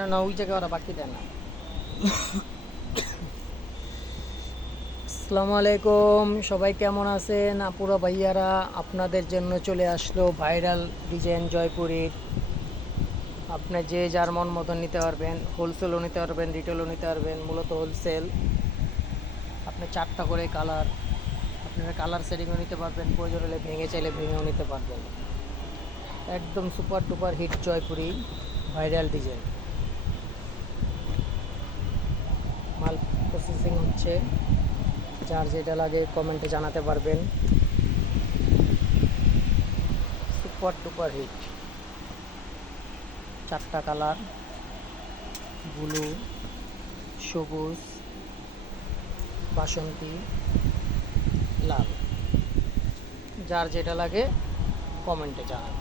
না না ওই জায়গায় ওরা বাকি দেয় না। আসসালামু আলাইকুম, সবাই কেমন আছেন? আপুরা ভাইয়ারা, আপনাদের জন্য চলে আসলো ভাইরাল ডিজাইন জয়পুরীর। আপনি যে যার মন মতন নিতে পারবেন, হোলসেলও নিতে পারবেন, রিটেলও নিতে পারবেন। মূলত হোলসেল। আপনি 4টা করে কালার, আপনারা কালার সেটিংও নিতে পারবেন, প্রয়োজন হলে ভেঙে চাইলে ভেঙেও নিতে পারবেন। একদম super duper hit Jaipuri viral design. মাল প্রসেসিং হচ্ছে, যার যেটা লাগে কমেন্টে জানাতে পারবেন। সুপার টুপার হিট, 4টা কালার, ব্লু, সবুজ, বাসন্তী, লাল। যার যেটা লাগে কমেন্টে জানান।